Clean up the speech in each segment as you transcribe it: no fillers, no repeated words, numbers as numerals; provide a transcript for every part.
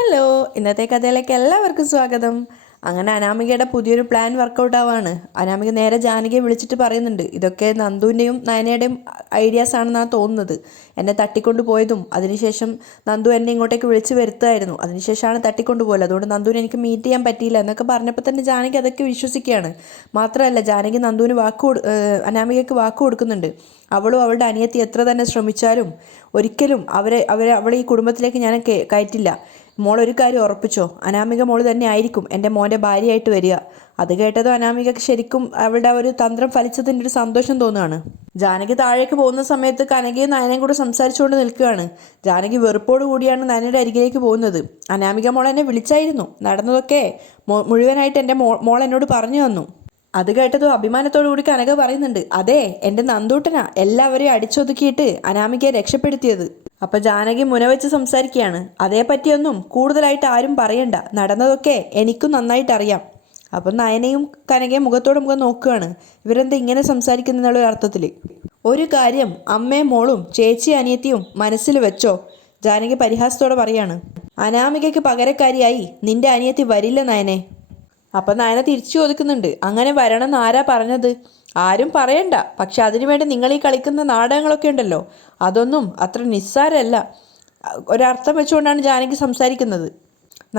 Hello, ഇന്നത്തെ കഥയിലേക്ക് എല്ലാവർക്കും സ്വാഗതം. അങ്ങനെ അനാമികയുടെ പുതിയൊരു പ്ലാൻ വർക്കൗട്ട് ആവാണ്. അനാമിക നേരെ ജാനകിയെ വിളിച്ചിട്ട് പറയുന്നുണ്ട്, ഇതൊക്കെ നന്ദുവിൻ്റെയും നയനയുടെയും ഐഡിയാസ് ആണെന്നാണ് തോന്നുന്നത്. എന്നെ തട്ടിക്കൊണ്ട് പോയതും അതിനുശേഷം നന്ദു എന്നെ ഇങ്ങോട്ടേക്ക് വിളിച്ച് വരുത്തായിരുന്നു. അതിനുശേഷമാണ് തട്ടിക്കൊണ്ട് പോയത്. അതുകൊണ്ട് നന്ദുവിനെ എനിക്ക് മീറ്റ് ചെയ്യാൻ പറ്റിയില്ല എന്നൊക്കെ പറഞ്ഞപ്പോൾ തന്നെ ജാനകി അതൊക്കെ വിശ്വസിക്കുകയാണ്. മാത്രമല്ല, ജാനകി നന്ദുവിന് അനാമികയ്ക്ക് വാക്ക് കൊടുക്കുന്നുണ്ട്. അവളും അവളുടെ അനിയത്തി എത്ര തന്നെ ശ്രമിച്ചാലും ഒരിക്കലും അവളെ ഈ കുടുംബത്തിലേക്ക് ഞാൻ കയറ്റില്ല. മോൾ ഒരു കാര്യം ഉറപ്പിച്ചോ, അനാമിക മോൾ തന്നെ ആയിരിക്കും എൻ്റെ മോൻ്റെ ഭാര്യയായിട്ട് വരിക. അത് കേട്ടതും അനാമികക്ക് ശരിക്കും അവളുടെ ഒരു തന്ത്രം ഫലിച്ചതിൻ്റെ ഒരു സന്തോഷം തോന്നുകയാണ്. ജാനകി താഴേക്ക് പോകുന്ന സമയത്ത് കനകയും നയനയും കൂടെ സംസാരിച്ചുകൊണ്ട് നിൽക്കുകയാണ്. ജാനകി വെറുപ്പോട് കൂടിയാണ് നയനയുടെ അരികിലേക്ക് പോകുന്നത്. അനാമിക മോൾ എന്നെ വിളിച്ചായിരുന്നു, നടന്നതൊക്കെ മുഴുവനായിട്ട് എൻ്റെ മോൾ എന്നോട് പറഞ്ഞു തന്നു. അത് കേട്ടതും അഭിമാനത്തോടു കൂടി കനക പറയുന്നുണ്ട്, അതെ, എൻ്റെ നന്ദൂട്ടനാ എല്ലാവരെയും അടിച്ചൊതുക്കിയിട്ട് അനാമികയെ രക്ഷപ്പെടുത്തിയത്. അപ്പൊ ജാനകി മുനവെച്ച് സംസാരിക്കുകയാണ്, അതേപ്പറ്റിയൊന്നും കൂടുതലായിട്ട് ആരും പറയണ്ട, നടന്നതൊക്കെ എനിക്കും നന്നായിട്ട് അറിയാം. അപ്പം നയനയും കനകയും മുഖത്തോട് മുഖം നോക്കുകയാണ്. ഇവരെന്താ ഇങ്ങനെ സംസാരിക്കുന്നുള്ള അർത്ഥത്തിൽ. ഒരു കാര്യം അമ്മയും മോളും ചേച്ചി അനിയത്തിയും മനസ്സിൽ വെച്ചോ, ജാനകി പരിഹാസത്തോടെ പറയാണ്. അനാമികയ്ക്ക് പകരക്കാരിയായി നിന്റെ അനിയത്തി വരില്ല നയനെ. അപ്പം നയന തിരിച്ചു ചോദിക്കുന്നുണ്ട്, അങ്ങനെ വരണമെന്ന് ആരാ പറഞ്ഞത്? ആരും പറയണ്ട, പക്ഷെ അതിനുവേണ്ടി നിങ്ങൾ ഈ കളിക്കുന്ന നാടകങ്ങളൊക്കെ ഉണ്ടല്ലോ, അതൊന്നും അത്ര നിസ്സാരമല്ല. ഒരർത്ഥം വെച്ചുകൊണ്ടാണ് ജാനകി സംസാരിക്കുന്നത്.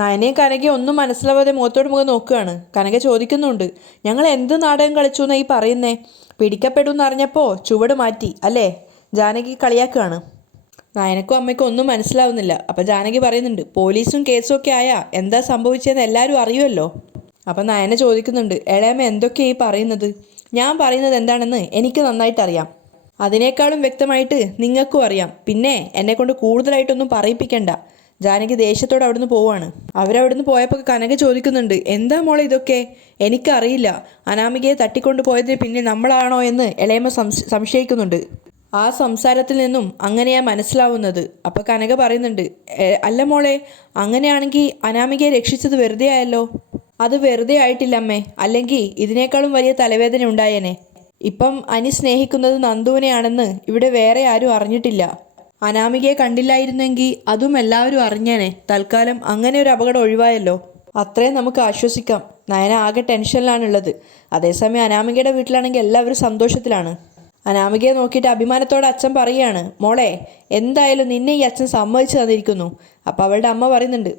നയനയും കനകയും ഒന്നും മനസ്സിലാവാതെ മുഖത്തോട് മുഖം നോക്കുകയാണ്. കനക ചോദിക്കുന്നുണ്ട്, ഞങ്ങൾ എന്ത് നാടകം കളിച്ചു എന്നാ ഈ പറയുന്നേ? പിടിക്കപ്പെടുമെന്ന് അറിഞ്ഞപ്പോൾ ചുവട് മാറ്റി അല്ലേ? ജാനകി കളിയാക്കുകയാണ്. നയനക്കും അമ്മയ്ക്കും ഒന്നും മനസ്സിലാവുന്നില്ല. അപ്പം ജാനകി പറയുന്നുണ്ട്, പോലീസും കേസും ഒക്കെ ആയാ എന്താ സംഭവിച്ചതെന്ന് എല്ലാവരും അറിയുമല്ലോ. അപ്പം നയന ചോദിക്കുന്നുണ്ട്, എളേമ്മ എന്തൊക്കെയാ ഈ പറയുന്നത്? ഞാൻ പറയുന്നത് എന്താണെന്ന് എനിക്ക് നന്നായിട്ടറിയാം. അതിനേക്കാളും വ്യക്തമായിട്ട് നിങ്ങൾക്കും അറിയാം. പിന്നെ എന്നെക്കൊണ്ട് കൂടുതലായിട്ടൊന്നും പറയിപ്പിക്കണ്ട. ജാനകി ദേഷ്യത്തോടെ അവിടുന്ന് പോവാണ്. അവരവിടുന്ന് പോയപ്പോൾ കനക ചോദിക്കുന്നുണ്ട്, എന്താ മോളെ ഇതൊക്കെ? എനിക്കറിയില്ല. അനാമികയെ തട്ടിക്കൊണ്ട് പോയതിന് പിന്നെ നമ്മളാണോ എന്ന് ഇളയമ്മ സംശയിക്കുന്നുണ്ട്. ആ സംസാരത്തിൽ നിന്നും അങ്ങനെയാ മനസ്സിലാവുന്നത്. അപ്പോൾ കനക പറയുന്നുണ്ട്, അല്ല മോളെ, അങ്ങനെയാണെങ്കിൽ അനാമികയെ രക്ഷിച്ചത് വെറുതെ ആയല്ലോ. അത് വെറുതെ ആയിട്ടില്ല അമ്മേ, അല്ലെങ്കിൽ ഇതിനേക്കാളും വലിയ തലവേദന ഉണ്ടായേനെ. ഇപ്പം അനി സ്നേഹിക്കുന്നത് നന്ദുവിനെയാണെന്ന് ഇവിടെ വേറെ ആരും അറിഞ്ഞിട്ടില്ല. അനാമികയെ കണ്ടില്ലായിരുന്നെങ്കിൽ അതും എല്ലാവരും അറിഞ്ഞേനെ. തൽക്കാലം അങ്ങനെ ഒരു അപകടം ഒഴിവായല്ലോ, അത്രയും നമുക്ക് ആശ്വസിക്കാം. നയന ആകെ ടെൻഷനിലാണുള്ളത്. അതേസമയം അനാമികയുടെ വീട്ടിലാണെങ്കിൽ എല്ലാവരും സന്തോഷത്തിലാണ്. അനാമികയെ നോക്കിയിട്ട് അഭിമാനത്തോടെ അച്ഛൻ പറയുകയാണ്, മോളെ, എന്തായാലും നിന്നെ ഈ അച്ഛൻ സമ്മതിച്ചു തന്നിരിക്കുന്നു. അപ്പോൾ അവളുടെ അമ്മ പറയുന്നുണ്ട്,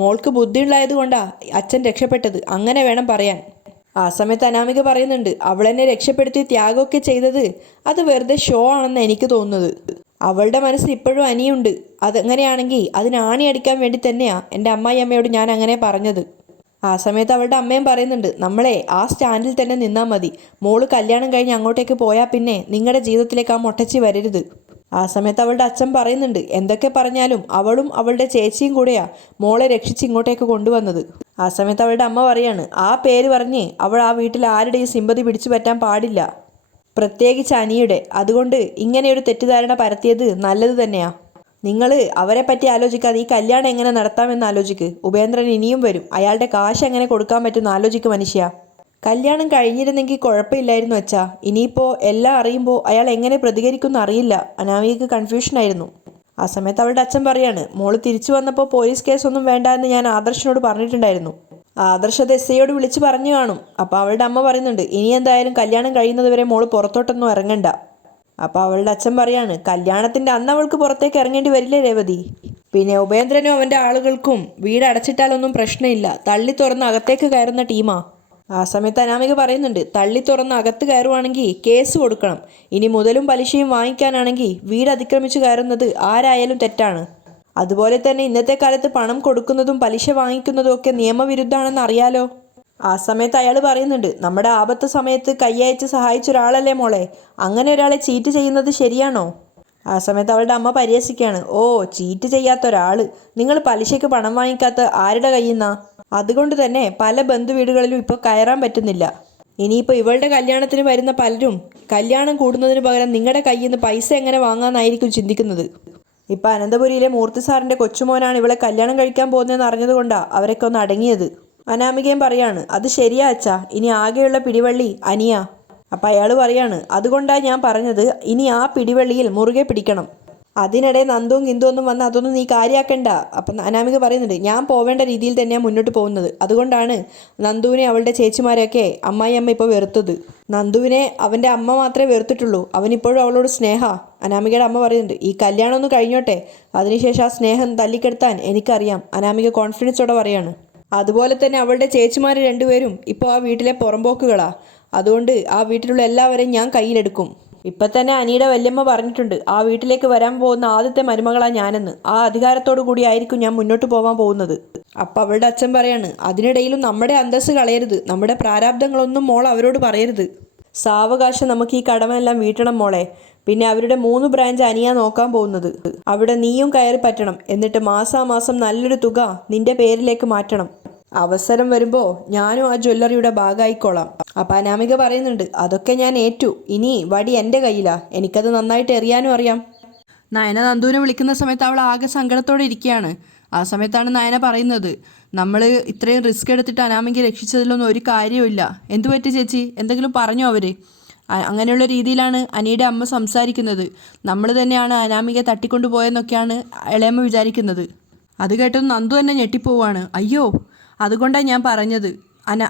മോൾക്ക് ബുദ്ധിയുള്ളായത് കൊണ്ടാ അച്ഛൻ രക്ഷപ്പെട്ടത്, അങ്ങനെ വേണം പറയാൻ. ആ സമയത്ത് അനാമിക പറയുന്നുണ്ട്, അവളെന്നെ രക്ഷപ്പെടുത്തി ത്യാഗമൊക്കെ ചെയ്തത് അത് വെറുതെ ഷോ ആണെന്ന് എനിക്ക് തോന്നുന്നത്. അവളുടെ മനസ്സിൽ ഇപ്പോഴും അനിയുണ്ട്. അതങ്ങനെയാണെങ്കിൽ അതിന് ആണി അടിക്കാൻ വേണ്ടി തന്നെയാ എൻ്റെ അമ്മായി അമ്മയോട് ഞാൻ അങ്ങനെ പറഞ്ഞത്. ആ സമയത്ത് അവളുടെ അമ്മയും പറയുന്നുണ്ട്, നമ്മളെ ആ സ്റ്റാൻഡിൽ തന്നെ നിന്നാൽ മതി. മോള് കല്യാണം കഴിഞ്ഞ് അങ്ങോട്ടേക്ക് പോയാൽ പിന്നെ നിങ്ങളുടെ ജീവിതത്തിലേക്ക് ആ മൊട്ടച്ചി വരരുത്. ആ സമയത്ത് അവളുടെ അച്ഛൻ പറയുന്നുണ്ട്, എന്തൊക്കെ പറഞ്ഞാലും അവളും അവളുടെ ചേച്ചിയും കൂടെയാ മോളെ രക്ഷിച്ച് ഇങ്ങോട്ടേക്ക് കൊണ്ടുവന്നത്. ആ സമയത്ത് അവളുടെ അമ്മ പറയാണ്, ആ പേര് പറഞ്ഞ് അവൾ ആ വീട്ടിൽ ആരുടെയും സിമ്പതി പിടിച്ചു പറ്റാൻ പാടില്ല, പ്രത്യേകിച്ച് അനിയുടെ. അതുകൊണ്ട് ഇങ്ങനെയൊരു തെറ്റിദ്ധാരണ പരത്തിയത് നല്ലത് തന്നെയാ. നിങ്ങൾ അവരെ പറ്റി ആലോചിക്കാതെ ഈ കല്യാണം എങ്ങനെ നടത്താമെന്ന് ആലോചിക്ക്. ഉപേന്ദ്രൻ ഇനിയും വരും, അയാളുടെ കാശ് എങ്ങനെ കൊടുക്കാൻ പറ്റുമെന്ന് ആലോചിക്ക് മനുഷ്യ. കല്യാണം കഴിഞ്ഞിരുന്നെങ്കിൽ കുഴപ്പമില്ലായിരുന്നു അച്ഛാ. ഇനിയിപ്പോൾ എല്ലാം അറിയുമ്പോൾ അയാൾ എങ്ങനെ പ്രതികരിക്കുമെന്ന് അറിയില്ല. അനാമികക്ക് കൺഫ്യൂഷനായിരുന്നു. ആ സമയത്ത് അവളുടെ അച്ഛൻ പറയാണ്, മോള് തിരിച്ചു വന്നപ്പോൾ പോലീസ് കേസൊന്നും വേണ്ട എന്ന് ഞാൻ ആദർശിനോട് പറഞ്ഞിട്ടുണ്ടായിരുന്നു. ആദർശ് അത് എസ് ഐയോട് വിളിച്ച് പറഞ്ഞു കാണും. അപ്പോൾ അവളുടെ അമ്മ പറയുന്നുണ്ട്, ഇനി എന്തായാലും കല്യാണം കഴിയുന്നത് വരെ മോള് പുറത്തോട്ടൊന്നും ഇറങ്ങണ്ട. അപ്പോൾ അവളുടെ അച്ഛൻ പറയാണ്, കല്യാണത്തിൻ്റെ അന്ന് അവൾക്ക് പുറത്തേക്ക് ഇറങ്ങേണ്ടി വരില്ലേ രേവതി? പിന്നെ ഉപേന്ദ്രനും അവൻ്റെ ആളുകൾക്കും വീട് അടച്ചിട്ടാലൊന്നും പ്രശ്നമില്ല, തള്ളി തുറന്ന് അകത്തേക്ക് കയറുന്ന ടീമാ. ആ സമയത്ത് അനാമിക പറയുന്നുണ്ട്, തള്ളി തുറന്ന് അകത്ത് കയറുവാണെങ്കിൽ കേസ് കൊടുക്കണം. ഇനി മുതലും പലിശയും വാങ്ങിക്കാനാണെങ്കിൽ വീട് അതിക്രമിച്ച് കയറുന്നത് ആരായാലും തെറ്റാണ്. അതുപോലെ തന്നെ ഇന്നത്തെ കാലത്ത് പണം കൊടുക്കുന്നതും പലിശ വാങ്ങിക്കുന്നതും ഒക്കെ നിയമവിരുദ്ധമാണെന്ന് അറിയാലോ. ആ സമയത്ത് അയാൾ പറയുന്നുണ്ട്, നമ്മുടെ ആപത്ത് സമയത്ത് കൈയയച്ച് സഹായിച്ച ഒരാളല്ലേ മോളെ, അങ്ങനെ ഒരാളെ ചീറ്റ് ചെയ്യുന്നത് ശരിയാണോ? ആ സമയത്ത് അവളുടെ അമ്മ പരിഹസിക്കുകയാണ്, ഓ, ചീറ്റ് ചെയ്യാത്ത ഒരാൾ, നിങ്ങൾ പലിശയ്ക്ക് പണം വാങ്ങിക്കാത്ത ആരുടെ കയ്യിൽ നിന്നാ? അതുകൊണ്ട് തന്നെ പല ബന്ധുവീടുകളിലും ഇപ്പോൾ കയറാൻ പറ്റുന്നില്ല. ഇനിയിപ്പോൾ ഇവളുടെ കല്യാണത്തിന് വരുന്ന പലരും കല്യാണം കൂടുന്നതിന് പകരം നിങ്ങളുടെ കയ്യിൽ നിന്ന് പൈസ എങ്ങനെ വാങ്ങാമെന്നായിരിക്കും ചിന്തിക്കുന്നത്. ഇപ്പം അനന്തപുരിയിലെ മൂർത്തി സാറിൻ്റെ കൊച്ചുമോനാണ് ഇവളെ കല്യാണം കഴിക്കാൻ പോകുന്നതെന്ന് അറിഞ്ഞതുകൊണ്ടാണ് അവരൊക്കെ ഒന്ന് അടങ്ങിയത്. അനാമികയും പറയാണ്, അത് ശരിയാ അച്ഛാ, ഇനി ആകെയുള്ള പിടിവള്ളി അനിയാ. അപ്പം അയാൾ പറയാണ്, അതുകൊണ്ടാണ് ഞാൻ പറഞ്ഞത്, ഇനി ആ പിടിവള്ളിയിൽ മുറുകെ പിടിക്കണം. അതിനിടെ നന്ദുവും ഗിന്ദുവും ഒന്നും വന്ന് അതൊന്നും നീ കാര്യമാക്കണ്ട. അപ്പം അനാമിക പറയുന്നുണ്ട്, ഞാൻ പോവേണ്ട രീതിയിൽ തന്നെയാണ് മുന്നോട്ട് പോകുന്നത്. അതുകൊണ്ടാണ് നന്ദുവിനെ അവളുടെ ചേച്ചിമാരെയൊക്കെ അമ്മായി ഇപ്പോൾ വെറുത്തത്. നന്ദുവിനെ അവൻ്റെ അമ്മ മാത്രമേ വെറുത്തിട്ടുള്ളൂ. അവനിപ്പോഴും അവളോട് സ്നേഹ. അനാമികയുടെ അമ്മ പറയുന്നുണ്ട്, ഈ കല്യാണം ഒന്ന് കഴിഞ്ഞോട്ടെ, അതിനുശേഷം ആ സ്നേഹം തല്ലിക്കെടുത്താൻ എനിക്കറിയാം. അനാമിക കോൺഫിഡൻസോടെ പറയാണ്. അതുപോലെ തന്നെ അവളുടെ ചേച്ചിമാർ രണ്ടുപേരും ഇപ്പോൾ ആ വീട്ടിലെ പുറമ്പോക്കുകളാ. അതുകൊണ്ട് ആ വീട്ടിലുള്ള എല്ലാവരെയും ഞാൻ കയ്യിലെടുക്കും. ഇപ്പം തന്നെ അനിയുടെ വല്യമ്മ പറഞ്ഞിട്ടുണ്ട്, ആ വീട്ടിലേക്ക് വരാൻ പോകുന്ന ആദ്യത്തെ മരുമകളാണ് ഞാനെന്ന്. ആ അധികാരത്തോടു കൂടി ആയിരിക്കും ഞാൻ മുന്നോട്ട് പോകാൻ പോകുന്നത്. അപ്പം അവളുടെ അച്ഛൻ പറയാണ്, അതിനിടയിലും നമ്മുടെ അന്തസ്സ് കളയരുത്, നമ്മുടെ പ്രാരാബ്ദങ്ങളൊന്നും മോൾ അവരോട് പറയരുത്. സാവകാശം നമുക്ക് ഈ കടമെല്ലാം വീട്ടണം മോളെ. പിന്നെ അവരുടെ 3 ബ്രാഞ്ച് അനിയാ നോക്കാൻ പോകുന്നത്. അവിടെ നീയും കയറി പറ്റണം. എന്നിട്ട് മാസാമാസം നല്ലൊരു തുക നിന്റെ പേരിലേക്ക് മാറ്റണം. അവസരം വരുമ്പോൾ ഞാനും ആ ജ്വല്ലറിയുടെ ഭാഗമായിക്കോളാം. അപ്പം അനാമിക പറയുന്നുണ്ട്, അതൊക്കെ ഞാൻ ഏറ്റു. ഇനി വടി എൻ്റെ കയ്യിലാ. എനിക്കത് നന്നായിട്ട് എറിയാനും അറിയാം. നയന നന്ദുവിനെ വിളിക്കുന്ന സമയത്ത് അവൾ ആകെ സങ്കടത്തോടെ ഇരിക്കുകയാണ്. ആ സമയത്താണ് നയന പറയുന്നത്, നമ്മൾ ഇത്രയും റിസ്ക് എടുത്തിട്ട് അനാമിക രക്ഷിച്ചതിലൊന്നും ഒരു കാര്യമില്ല. എന്തു പറ്റി ചേച്ചി, എന്തെങ്കിലും പറഞ്ഞോ അവർ? അങ്ങനെയുള്ള രീതിയിലാണ് അനിയുടെ അമ്മ സംസാരിക്കുന്നത്. നമ്മൾ തന്നെയാണ് അനാമിക തട്ടിക്കൊണ്ടു പോയെന്നൊക്കെയാണ് ഇളയമ്മ വിചാരിക്കുന്നത്. അത് കേട്ടത് നന്ദു തന്നെ ഞെട്ടിപ്പോവാണ്. അയ്യോ, അതുകൊണ്ടാണ് ഞാൻ പറഞ്ഞത്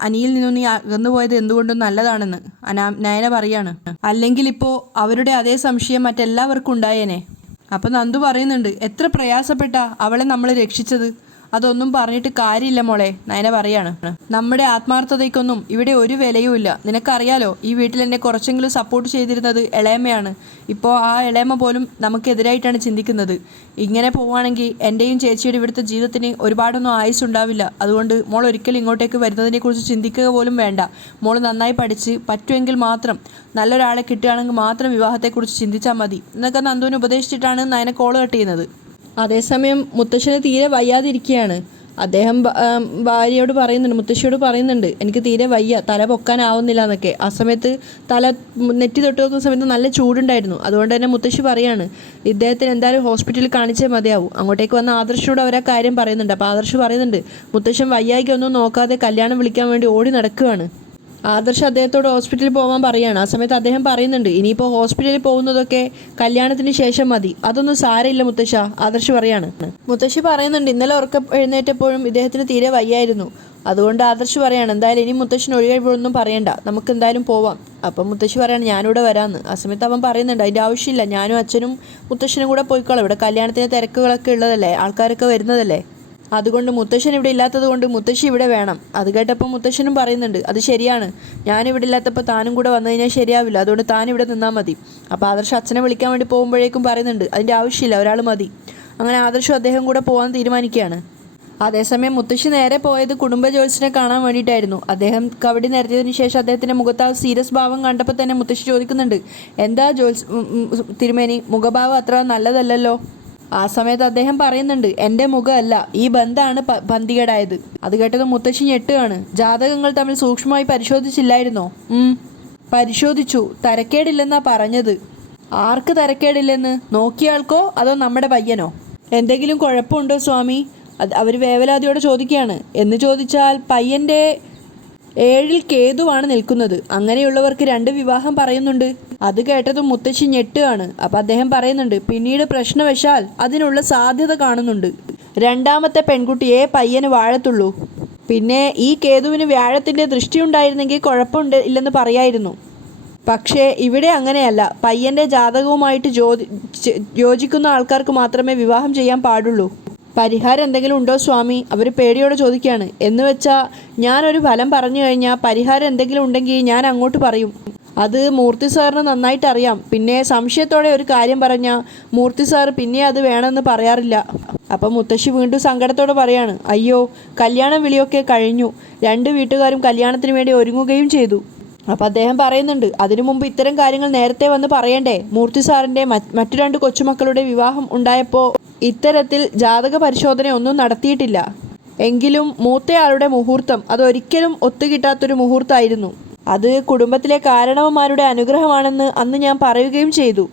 അനിയിൽ നിന്നും നീ അകന്നു പോയത് എന്തുകൊണ്ടും നല്ലതാണെന്ന് നയന പറയാണ്. അല്ലെങ്കിൽ ഇപ്പോൾ അവരുടെ അതേ സംശയം മറ്റെല്ലാവർക്കും ഉണ്ടായേനെ. അപ്പം നന്ദു പറയുന്നുണ്ട്, എത്ര പ്രയാസപ്പെട്ടാ അവളെ നമ്മൾ രക്ഷിച്ചത്. അതൊന്നും പറഞ്ഞിട്ട് കാര്യമില്ല മോളെ. നയന പറയാണ്, നമ്മുടെ ആത്മാർത്ഥതയ്ക്കൊന്നും ഇവിടെ ഒരു വിലയുമില്ല. നിനക്കറിയാലോ, ഈ വീട്ടിൽ എന്നെ കുറച്ചെങ്കിലും സപ്പോർട്ട് ചെയ്തിരുന്നത് ഇളയമ്മയാണ്. ഇപ്പോൾ ആ ഇളയമ്മ പോലും നമുക്കെതിരായിട്ടാണ് ചിന്തിക്കുന്നത്. ഇങ്ങനെ പോവുകയാണെങ്കിൽ എൻ്റെയും ചേച്ചിയുടെ ഇവിടുത്തെ ജീവിതത്തിന് ഒരുപാടൊന്നും ആയുസ്സുണ്ടാവില്ല. അതുകൊണ്ട് മോൾ ഒരിക്കലും ഇങ്ങോട്ടേക്ക് വരുന്നതിനെക്കുറിച്ച് ചിന്തിക്കുക പോലും വേണ്ട. മോൾ നന്നായി പഠിച്ച് പറ്റുമെങ്കിൽ മാത്രം നല്ലൊരാളെ കിട്ടുകയാണെങ്കിൽ മാത്രം വിവാഹത്തെക്കുറിച്ച് ചിന്തിച്ചാൽ മതി എന്നൊക്കെ നന്ദുവിനെ ഉപദേശിച്ചിട്ടാണ് നയന കോൾ കട്ട് ചെയ്യുന്നത്. അതേസമയം മുത്തശ്ശന് തീരെ വയ്യാതിരിക്കുകയാണ്. അദ്ദേഹം ഭാര്യയോട് പറയുന്നുണ്ട്, മുത്തശ്ശിയോട് പറയുന്നുണ്ട്, എനിക്ക് തീരെ വയ്യ, തല പൊക്കാനാവുന്നില്ല എന്നൊക്കെ. ആ സമയത്ത് തല നെറ്റി തൊട്ട് നോക്കുന്ന സമയത്ത് നല്ല ചൂടുണ്ടായിരുന്നു. അതുകൊണ്ട് തന്നെ മുത്തശ്ശി പറയാണ്, ഇദ്ദേഹത്തിന് എന്തായാലും ഹോസ്പിറ്റലിൽ കാണിച്ചേ മതിയാവും. അങ്ങോട്ടേക്ക് വന്ന ആദർശനോട് അവർ ആ കാര്യം പറയുന്നുണ്ട്. അപ്പോൾ ആദർശ് പറയുന്നുണ്ട്, മുത്തശ്ശൻ വയ്യായിക്കൊന്നും നോക്കാതെ കല്യാണം വിളിക്കാൻ വേണ്ടി ഓടി നടക്കുകയാണ്. ആദർശ് അദ്ദേഹത്തോട് ഹോസ്പിറ്റലിൽ പോകാൻ പറയുകയാണ്. ആ സമയത്ത് അദ്ദേഹം പറയുന്നുണ്ട്, ഇനിയിപ്പോൾ ഹോസ്പിറ്റലിൽ പോകുന്നതൊക്കെ കല്യാണത്തിന് ശേഷം മതി. അതൊന്നും സാരമില്ല മുത്തശ്ശ, ആദർശ് പറയാണ്. മുത്തശ്ശി പറയുന്നുണ്ട്, ഇന്നലെ ഉറക്കം എഴുന്നേറ്റപ്പോഴും ഇദ്ദേഹത്തിന് തീരെ വയ്യായിരുന്നു. അതുകൊണ്ട് ആദർശ് പറയാണ്, എന്തായാലും ഇനി മുത്തശ്ശന് ഒഴികഴിവൊന്നും പറയണ്ട, നമുക്ക് എന്തായാലും പോവാം. അപ്പം മുത്തശ്ശി പറയാണ്, ഞാനിവിടെ വരാമെന്ന്. ആ സമയത്ത് അവൻ പറയുന്നുണ്ട്, അതിൻ്റെ ആവശ്യമില്ല, ഞാനും അച്ഛനും മുത്തശ്ശനും കൂടെ പോയിക്കോളാം. ഇവിടെ കല്യാണത്തിന് തിരക്കുകളൊക്കെ ഉള്ളതല്ലേ, ആൾക്കാരൊക്കെ വരുന്നതല്ലേ. അതുകൊണ്ട് മുത്തശ്ശൻ ഇവിടെ ഇല്ലാത്തത് കൊണ്ട് മുത്തശ്ശി ഇവിടെ വേണം. അത് കേട്ടപ്പോൾ മുത്തശ്ശനും പറയുന്നുണ്ട്, അത് ശരിയാണ്, ഞാനിവിടെ ഇല്ലാത്തപ്പോൾ താനും കൂടെ വന്നു കഴിഞ്ഞാൽ ശരിയാവില്ല, അതുകൊണ്ട് താൻ ഇവിടെ നിന്നാൽ മതി. അപ്പോൾ ആദർശ് അച്ഛനെ വിളിക്കാൻ വേണ്ടി പോകുമ്പോഴേക്കും പറയുന്നുണ്ട്, അതിൻ്റെ ആവശ്യമില്ല, ഒരാൾ മതി. അങ്ങനെ ആദർശം അദ്ദേഹം കൂടെ പോകാൻ തീരുമാനിക്കുകയാണ്. അതേസമയം മുത്തശ്ശി നേരെ പോയത് കുടുംബ ജ്യോത്സ്യനെ കാണാൻ വേണ്ടിയിട്ടായിരുന്നു. അദ്ദേഹം കവടി നിരത്തിയതിനു ശേഷം അദ്ദേഹത്തിൻ്റെ മുഖത്ത് ആ സീരിയസ് ഭാവം കണ്ടപ്പോൾ തന്നെ മുത്തശ്ശി ചോദിക്കുന്നുണ്ട്, എന്താ തിരുമേനി, മുഖഭാവം അത്ര നല്ലതല്ലല്ലോ. ആ സമയത്ത് അദ്ദേഹം പറയുന്നുണ്ട്, എൻ്റെ മുഖമല്ല, ഈ ബന്ധമാണ് പന്തികേടായത്. അത് കേട്ടത് മുത്തശ്ശി ഞെട്ടുകയാണ്. ജാതകങ്ങൾ തമ്മിൽ സൂക്ഷ്മമായി പരിശോധിച്ചില്ലായിരുന്നോ? പരിശോധിച്ചു, തരക്കേടില്ലെന്നാ പറഞ്ഞത്. ആർക്ക് തരക്കേടില്ലെന്ന്? നോക്കിയാൾക്കോ അതോ നമ്മുടെ പയ്യനോ? എന്തെങ്കിലും കുഴപ്പമുണ്ടോ സ്വാമി? അവർ വേവലാതിയോടെ ചോദിക്കുകയാണ്. എന്ന് ചോദിച്ചാൽ പയ്യൻ്റെ 7-ൽ കേതുവാണ് നിൽക്കുന്നത്. അങ്ങനെയുള്ളവർക്ക് 2 വിവാഹം പറയുന്നുണ്ട്. അത് കേട്ടതും മുത്തശ്ശി ഞെട്ടുകയാണ്. അപ്പം അദ്ദേഹം പറയുന്നുണ്ട്, പിന്നീട് പ്രശ്നവശാൽ അതിനുള്ള സാധ്യത കാണുന്നുണ്ട്. 2ാമത്തെ പെൺകുട്ടിയെ പയ്യന് വാഴത്തുള്ളൂ. പിന്നെ ഈ കേതുവിന് വ്യാഴത്തിൻ്റെ ദൃഷ്ടിയുണ്ടായിരുന്നെങ്കിൽ കുഴപ്പമുണ്ട് ഇല്ലെന്ന് പറയായിരുന്നു. പക്ഷേ ഇവിടെ അങ്ങനെയല്ല. പയ്യൻ്റെ ജാതകവുമായിട്ട് യോജിക്കുന്ന ആൾക്കാർക്ക് മാത്രമേ വിവാഹം ചെയ്യാൻ പാടുള്ളൂ. പരിഹാരം എന്തെങ്കിലും ഉണ്ടോ സ്വാമി? അവർ പേടിയോടെ ചോദിക്കുകയാണ്. എന്ന് വെച്ചാൽ ഞാനൊരു ഫലം പറഞ്ഞു കഴിഞ്ഞാൽ പരിഹാരം എന്തെങ്കിലും ഉണ്ടെങ്കിൽ ഞാൻ അങ്ങോട്ട് പറയും. അത് മൂർത്തി സാറിന് നന്നായിട്ട് അറിയാം. പിന്നെ സംശയത്തോടെ ഒരു കാര്യം പറഞ്ഞാൽ മൂർത്തി സാർ പിന്നെ അത് വേണമെന്ന് പറയാറില്ല. അപ്പം മുത്തശ്ശി വീണ്ടും സങ്കടത്തോടെ പറയാണ്, അയ്യോ, കല്യാണം വിളിയൊക്കെ കഴിഞ്ഞു. 2 വീട്ടുകാരും കല്യാണത്തിന് വേണ്ടി ഒരുങ്ങുകയും ചെയ്തു. അപ്പം അദ്ദേഹം പറയുന്നുണ്ട്, അതിനു മുമ്പ് ഇത്തരം കാര്യങ്ങൾ നേരത്തെ വന്ന് പറയണ്ടേ? മൂർത്തി സാറിൻ്റെ മറ്റു 2 കൊച്ചുമക്കളുടെ വിവാഹം ഉണ്ടായപ്പോൾ ഇത്തരത്തിൽ ജാതക പരിശോധന ഒന്നും നടത്തിയിട്ടില്ല. എങ്കിലും മൂത്തയാളുടെ മുഹൂർത്തം അതൊരിക്കലും ഒത്തുകിട്ടാത്തൊരു മുഹൂർത്തമായിരുന്നു. അത് കുടുംബത്തിലെ കാരണവന്മാരുടെ അനുഗ്രഹമാണെന്ന് അന്ന് ഞാൻ പറയുകയും ചെയ്തു.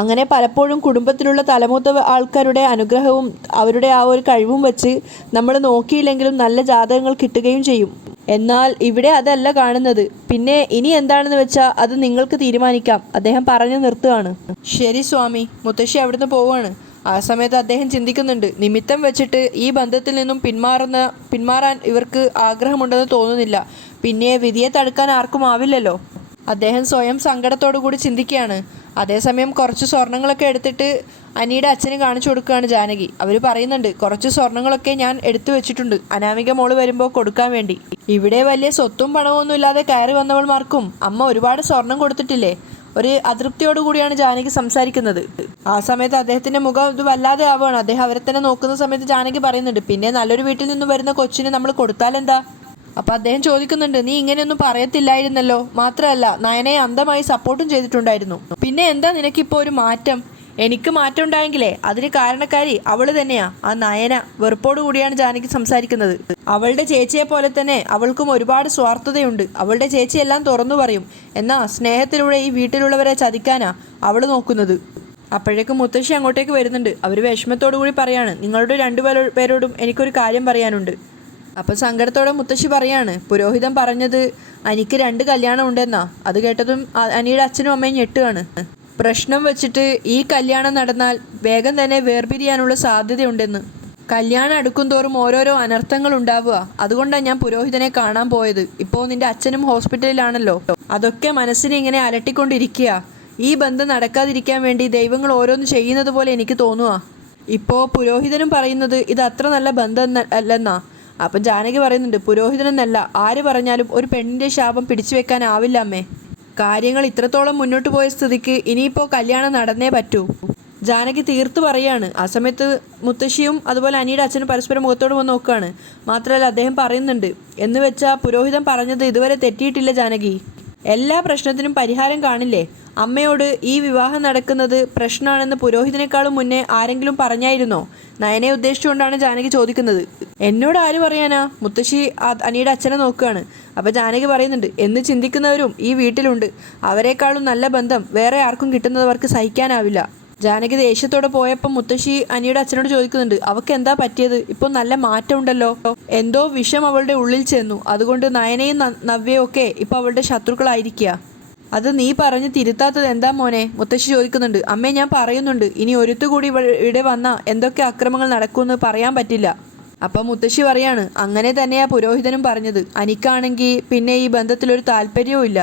അങ്ങനെ പലപ്പോഴും കുടുംബത്തിലുള്ള തലമൂത്ത ആൾക്കാരുടെ അനുഗ്രഹവും അവരുടെ ആ ഒരു കഴിവും വെച്ച് നമ്മൾ നോക്കിയില്ലെങ്കിലും നല്ല ജാതകങ്ങൾ കിട്ടുകയും ചെയ്യും. എന്നാൽ ഇവിടെ അതല്ല കാണുന്നത്. പിന്നെ ഇനി എന്താണെന്ന് വെച്ചാൽ അത് നിങ്ങൾക്ക് തീരുമാനിക്കാം. അദ്ദേഹം പറഞ്ഞു നിർത്തുകയാണ്. ശരി സ്വാമി. മുത്തശ്ശി അവിടുന്ന് പോവുകയാണ്. ആ സമയത്ത് അദ്ദേഹം ചിന്തിക്കുന്നുണ്ട്, നിമിത്തം വെച്ചിട്ട് ഈ ബന്ധത്തിൽ നിന്നും പിന്മാറാൻ ഇവർക്ക് ആഗ്രഹമുണ്ടെന്ന് തോന്നുന്നില്ല. പിന്നെ വിധിയെ തടുക്കാൻ ആർക്കും ആവില്ലല്ലോ. അദ്ദേഹം സ്വയം സങ്കടത്തോടു കൂടി ചിന്തിക്കുകയാണ്. അതേസമയം കുറച്ച് സ്വർണങ്ങളൊക്കെ എടുത്തിട്ട് അനിയുടെ അച്ഛന് കാണിച്ചു കൊടുക്കുകയാണ് ജാനകി. അവർ പറയുന്നുണ്ട്, കുറച്ച് സ്വർണങ്ങളൊക്കെ ഞാൻ എടുത്തു വെച്ചിട്ടുണ്ട് അനാമിക മോള് വരുമ്പോൾ കൊടുക്കാൻ വേണ്ടി. ഇവിടെ വലിയ സ്വത്തും പണമൊന്നും ഇല്ലാതെ കയറി വന്നവൾമാർക്കും അമ്മ ഒരുപാട് സ്വർണം കൊടുത്തിട്ടില്ലേ? ഒരു അതൃപ്തിയോടുകൂടിയാണ് ജാനകി സംസാരിക്കുന്നത്. ആ സമയത്ത് അദ്ദേഹത്തിന്റെ മുഖം ഇത് വല്ലാതെ ആവുകയാണ്. അദ്ദേഹം അവരെ തന്നെ നോക്കുന്ന സമയത്ത് ജാനകി പറയുന്നുണ്ട്, പിന്നെ നല്ലൊരു വീട്ടിൽ നിന്ന് വരുന്ന കൊച്ചിന് നമ്മൾ കൊടുത്താലെന്താ? അപ്പം അദ്ദേഹം ചോദിക്കുന്നുണ്ട്, നീ ഇങ്ങനെയൊന്നും പറയത്തില്ലായിരുന്നല്ലോ. മാത്രമല്ല നയനയെ അന്ധമായി സപ്പോർട്ടും ചെയ്തിട്ടുണ്ടായിരുന്നു. പിന്നെ എന്താ നിനക്കിപ്പോൾ ഒരു മാറ്റം? എനിക്ക് മാറ്റം ഉണ്ടായെങ്കിലേ അതിന് കാരണക്കാരി അവള് തന്നെയാ, ആ നയന. വെറുപ്പോടു കൂടിയാണ് ജാനകി സംസാരിക്കുന്നത്. അവളുടെ ചേച്ചിയെ പോലെ തന്നെ അവൾക്കും ഒരുപാട് സ്വാർത്ഥതയുണ്ട്. അവളുടെ ചേച്ചി എല്ലാം തുറന്നു പറയും. എന്നാ സ്നേഹത്തിലൂടെ ഈ വീട്ടിലുള്ളവരെ ചതിക്കാനാ അവള് നോക്കുന്നത്. അപ്പോഴേക്കും മുത്തശ്ശി അങ്ങോട്ടേക്ക് വരുന്നുണ്ട്. അവർ വിഷമത്തോടു കൂടി പറയാണ്, നിങ്ങളുടെ രണ്ടുപേരോടും എനിക്കൊരു കാര്യം പറയാനുണ്ട്. അപ്പം സങ്കടത്തോടെ മുത്തശ്ശി പറയാണ്, പുരോഹിതൻ പറഞ്ഞത് അനിക്ക് 2 കല്യാണം ഉണ്ടെന്നാ. അത് കേട്ടതും അനിയുടെ അച്ഛനും അമ്മയും ഞെട്ടുകയാണ്. പ്രശ്നം വെച്ചിട്ട് ഈ കല്യാണം നടന്നാൽ വേഗം തന്നെ വേർപിരിയാനുള്ള സാധ്യതയുണ്ടെന്ന്. കല്യാണം അടുക്കും തോറും ഓരോരോ അനർത്ഥങ്ങൾ ഉണ്ടാവുക. അതുകൊണ്ടാണ് ഞാൻ പുരോഹിതനെ കാണാൻ പോയത്. ഇപ്പോൾ നിന്റെ അച്ഛനും ഹോസ്പിറ്റലിലാണല്ലോ. അതൊക്കെ മനസ്സിനെ ഇങ്ങനെ അലട്ടിക്കൊണ്ടിരിക്കുക. ഈ ബന്ധം നടക്കാതിരിക്കാൻ വേണ്ടി ദൈവങ്ങൾ ഓരോന്ന് ചെയ്യുന്നത് പോലെ എനിക്ക് തോന്നുക. ഇപ്പോൾ പുരോഹിതനും പറയുന്നത് ഇത് അത്ര നല്ല ബന്ധം അല്ലെന്നാ. അപ്പം ജാനകി പറയുന്നുണ്ട്, പുരോഹിതനെന്നല്ല ആര് പറഞ്ഞാലും ഒരു പെണ്ണിൻ്റെ ശാപം പിടിച്ചു വെക്കാനാവില്ല അമ്മേ. കാര്യങ്ങൾ ഇത്രത്തോളം മുന്നോട്ട് പോയ സ്ഥിതിക്ക് ഇനിയിപ്പോൾ കല്യാണം നടന്നേ പറ്റൂ. ജാനകി തീർത്ത് പറയാണ്. ആ സമയത്ത് മുത്തശ്ശിയും അതുപോലെ അനിയുടെ അച്ഛനും പരസ്പരം മുഖത്തോട് വന്ന് നോക്കുകയാണ്. മാത്രമല്ല അദ്ദേഹം പറയുന്നുണ്ട്, എന്ന് വെച്ചാൽ പുരോഹിതൻ പറഞ്ഞത് ഇതുവരെ തെറ്റിയിട്ടില്ല ജാനകി. എല്ലാ പ്രശ്നത്തിനും പരിഹാരം കാണില്ലേ? അമ്മയോട് ഈ വിവാഹം നടക്കുന്നത് പ്രശ്നമാണെന്ന് പുരോഹിതനേക്കാളും മുന്നേ ആരെങ്കിലും പറഞ്ഞായിരുന്നോ? നയനെ ഉദ്ദേശിച്ചുകൊണ്ടാണ് ജാനകി ചോദിക്കുന്നത്. എന്നോട് ആര് പറയാനാ? മുത്തശ്ശി അനിയുടെ അച്ഛനെ നോക്കുകയാണ്. അപ്പോൾ ജാനകി പറയുന്നുണ്ട്, എന്ന് ചിന്തിക്കുന്നവരും ഈ വീട്ടിലുണ്ട്. അവരെക്കാളും നല്ല ബന്ധം വേറെ ആർക്കും കിട്ടുന്നവർക്ക് സഹിക്കാനാവില്ല. ജാനകി ദേഷ്യത്തോടെ പോയപ്പോൾ മുത്തശ്ശി അനിയുടെ അച്ഛനോട് ചോദിക്കുന്നുണ്ട്, അവൾക്ക് എന്താ പറ്റിയത്? ഇപ്പോൾ നല്ല മാറ്റം ഉണ്ടല്ലോ. എന്തോ വിഷം അവളുടെ ഉള്ളിൽ ചെന്നു. അതുകൊണ്ട് നയനയും നവ്യയും ഒക്കെ ഇപ്പോൾ അവളുടെ ശത്രുക്കളായിരിക്കുക. അത് നീ പറഞ്ഞ് തിരുത്താത്തത് എന്താ മോനെ? മുത്തശ്ശി ചോദിക്കുന്നുണ്ട്. അമ്മേ, ഞാൻ പറയുന്നുണ്ട്, ഇനി ഒരുത്തുകൂടി ഇവിടെ വന്നാൽ എന്തൊക്കെ അക്രമങ്ങൾ നടക്കുമെന്ന് പറയാൻ പറ്റില്ല. അപ്പം മുത്തശ്ശി പറയാണ്, അങ്ങനെ തന്നെയാ പുരോഹിതനും പറഞ്ഞത്. അനിക്കാണെങ്കിൽ പിന്നെ ഈ ബന്ധത്തിലൊരു താല്പര്യവും ഇല്ല.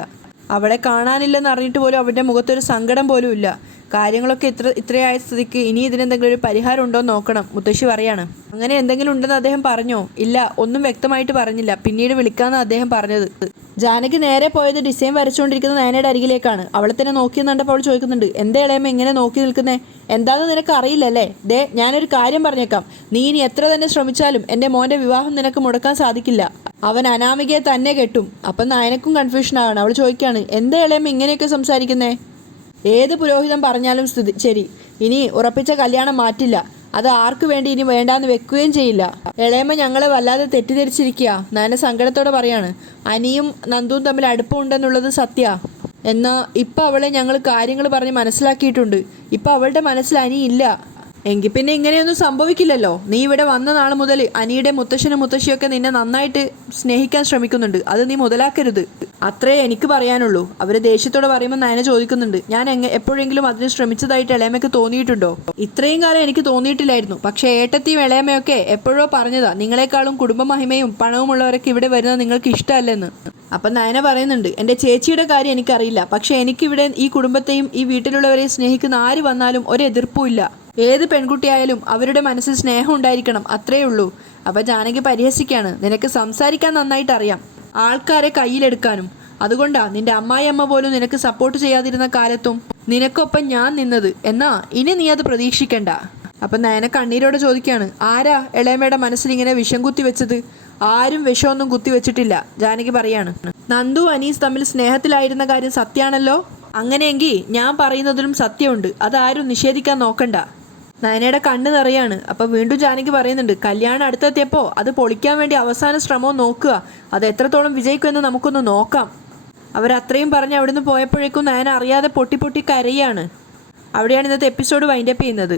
അവളെ കാണാനില്ലെന്ന് അറിഞ്ഞിട്ട് പോലും അവൻ്റെ മുഖത്തൊരു സങ്കടം പോലും ഇല്ല. കാര്യങ്ങളൊക്കെ ഇത്രയായ സ്ഥിതിക്ക് ഇനി ഇതിനെന്തെങ്കിലും ഒരു പരിഹാരം ഉണ്ടോ എന്ന് നോക്കണം, മുത്തശ്ശി പറയാണ്. അങ്ങനെ എന്തെങ്കിലും ഉണ്ടെന്ന് അദ്ദേഹം പറഞ്ഞോ? ഇല്ല, ഒന്നും വ്യക്തമായിട്ട് പറഞ്ഞില്ല. പിന്നീട് വിളിക്കാമെന്ന് അദ്ദേഹം പറഞ്ഞത്. ജാനകി നേരെ പോയത് ഡിസൈൻ വരച്ചുകൊണ്ടിരിക്കുന്ന നയനയുടെ അരികിലേക്കാണ്. അവളെ തന്നെ നോക്കി നിന്നപ്പോൾ അവൾ ചോദിക്കുന്നുണ്ട്, എന്താ ഇളയമ്മ ഇങ്ങനെ നോക്കി നിൽക്കുന്നേ? എന്താണെന്ന് നിനക്ക് അറിയില്ലല്ലേ? ദേ, ഞാനൊരു കാര്യം പറഞ്ഞേക്കാം. നീ ഇനി എത്ര തന്നെ ശ്രമിച്ചാലും എൻ്റെ മോൻ്റെ വിവാഹം നിനക്ക് മുടക്കാൻ സാധിക്കില്ല. അവൻ അനാമികയെ തന്നെ കെട്ടും. അപ്പം നയനക്കും കൺഫ്യൂഷനാണ്. അവൾ ചോദിക്കുകയാണ്, എന്താ ഇളയമ്മ ഇങ്ങനെയൊക്കെ സംസാരിക്കുന്നേ? ഏത് പുരോഹിതൻ പറഞ്ഞാലും ശരി, ഇനി ഉറപ്പിച്ച കല്യാണം മാറ്റില്ല. അത് ആർക്കു വേണ്ടി ഇനി വേണ്ടാന്ന് വെക്കുകയും ചെയ്യില്ല. ഇളയമ്മ ഞങ്ങളെ വല്ലാതെ തെറ്റിദ്ധരിച്ചിരിക്കുക. നയന സങ്കടത്തോടെ പറയാണ്. അനിയും നന്ദുവും തമ്മിൽ അടുപ്പമുണ്ടെന്നുള്ളത് സത്യ. എന്നാൽ ഇപ്പം അവളെ ഞങ്ങൾ കാര്യങ്ങൾ പറഞ്ഞ് മനസ്സിലാക്കിയിട്ടുണ്ട്. ഇപ്പം അവളുടെ മനസ്സിൽ അനിയില്ല. എങ്കിൽ പിന്നെ ഇങ്ങനെയൊന്നും സംഭവിക്കില്ലല്ലോ. നീ ഇവിടെ വന്ന നാൾ മുതൽ അനിയുടെ മുത്തശ്ശനും മുത്തശ്ശിയൊക്കെ നിന്നെ നന്നായിട്ട് സ്നേഹിക്കാൻ ശ്രമിക്കുന്നുണ്ട്. അത് നീ മുതലാക്കരുത്. അത്രേ എനിക്ക് പറയാനുള്ളൂ. അവർ ദേഷ്യത്തോടെ പറയുമ്പോൾ നയന ചോദിക്കുന്നുണ്ട്, ഞാൻ എപ്പോഴെങ്കിലും അതിന് ശ്രമിച്ചതായിട്ട് ഇളയമ്മയ്ക്ക് തോന്നിയിട്ടുണ്ടോ? ഇത്രയും കാലം എനിക്ക് തോന്നിയിട്ടില്ലായിരുന്നു. പക്ഷേ ഏട്ടത്തിയും ഇളയമ്മയൊക്കെ എപ്പോഴോ പറഞ്ഞതാ, നിങ്ങളെക്കാളും കുടുംബമഹിമയും പണവുമുള്ളവരൊക്കെ ഇവിടെ വരുന്നത് നിങ്ങൾക്ക് ഇഷ്ടമല്ലെന്ന്. അപ്പം നയന പറയുന്നുണ്ട്, എൻ്റെ ചേച്ചിയുടെ കാര്യം എനിക്കറിയില്ല. പക്ഷേ എനിക്കിവിടെ ഈ കുടുംബത്തെയും ഈ വീട്ടിലുള്ളവരെയും സ്നേഹിക്കുന്ന ആര് വന്നാലും ഒരു എതിർപ്പുമില്ല. ഏത് പെൺകുട്ടിയായാലും അവരുടെ മനസ്സിൽ സ്നേഹം ഉണ്ടായിരിക്കണം, അത്രയേ ഉള്ളൂ. അപ്പം ജാനകി പരിഹസിക്കാണ്, നിനക്ക് സംസാരിക്കാൻ നന്നായിട്ട് അറിയാം, ആൾക്കാരെ കയ്യിലെടുക്കാനും. അതുകൊണ്ടാ നിന്റെ അമ്മായിയമ്മ പോലും നിനക്ക് സപ്പോർട്ട് ചെയ്യാതിരുന്ന കാലത്തും നിനക്കൊപ്പം ഞാൻ നിന്നത്. എന്നാ ഇനി നീ അത് പ്രതീക്ഷിക്കണ്ട. അപ്പം നയന കണ്ണീരോടെ ചോദിക്കുകയാണ്, ആരാ ഇളയമ്മയുടെ മനസ്സിൽ ഇങ്ങനെ വിഷം കുത്തി വെച്ചത്? ആരും വിഷമൊന്നും കുത്തിവെച്ചിട്ടില്ല. ജാനകി പറയാണ്, നന്ദു അനീസ് തമ്മിൽ സ്നേഹത്തിലായിരുന്ന കാര്യം സത്യമാണല്ലോ. അങ്ങനെയെങ്കിൽ ഞാൻ പറയുന്നതിലും സത്യമുണ്ട്. അതാരും നിഷേധിക്കാൻ നോക്കണ്ട. നയനയുടെ കണ്ണ് നിറയാണ്. അപ്പം വീണ്ടും ജാനകി പറയുന്നുണ്ട്, കല്യാണം അടുത്തെത്തിയപ്പോൾ അത് പൊളിക്കാൻ വേണ്ടി അവസാന ശ്രമവും നോക്കുക. അത് എത്രത്തോളം വിജയിക്കുമെന്ന് നമുക്കൊന്ന് നോക്കാം. അവരത്രയും പറഞ്ഞ് അവിടുന്ന് പോയപ്പോഴേക്കും നയന അറിയാതെ പൊട്ടി പൊട്ടി കരയാണ്. അവിടെയാണ് ഇന്നത്തെ എപ്പിസോഡ് വൈൻഡപ്പ് ചെയ്യുന്നത്.